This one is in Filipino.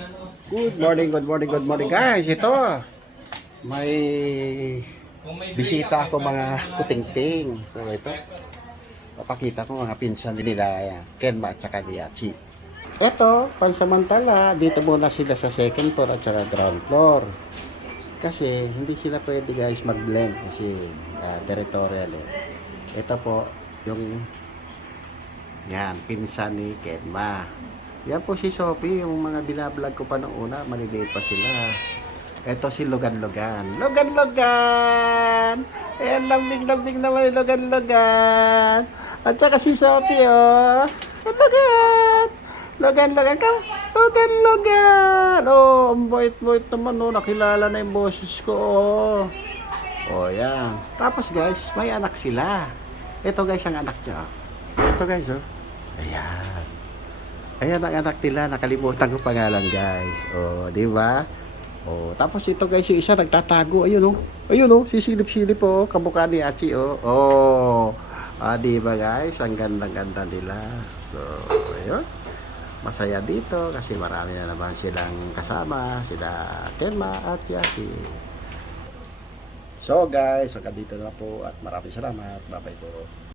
Good morning, good morning, good morning guys. Ito, may bisita ako mga kutingting. So ito, papakita ko mga pinsan nila, yan, Kenma at saka ni Achi. Ito, pansamantala, dito muna sila sa second floor at saka ground floor. Kasi hindi sila pwede guys mag-blend kasi ah, territorial eh. Ito po, yung yan, pinsan ni Kenma. Yan po si Sophie, yung mga binablog ko pa noong una, maliliit pa sila. Ito si Logan Logan. Logan Logan! Ayan, lambing-lambing naman yung Logan Logan. At saka si Sophie, oh. Logan! Logan Logan, come! Logan Logan! Oh, ang bait-bait naman, oh. Nakilala na yung boses ko, oh. Oh, yan. Tapos guys, may anak sila. Ito guys ang anak niya. Ito guys, oh. Ayan. Ayan ang anak nila, nakalimutan ko pangalan guys. Oh, di ba? Oh, tapos ito guys, yung isa nagtatago. Ayun oh. Ayun oh, sisilip-silip oh, kamukha ni Achi oh. Oh. Ah, di ba guys? Ang ganda-ganda nila. So, ayun. Masaya dito kasi marami na naman silang kasama, sila Kenma at Yachi. So guys, hanggang dito na po at maraming salamat. Bye-bye po.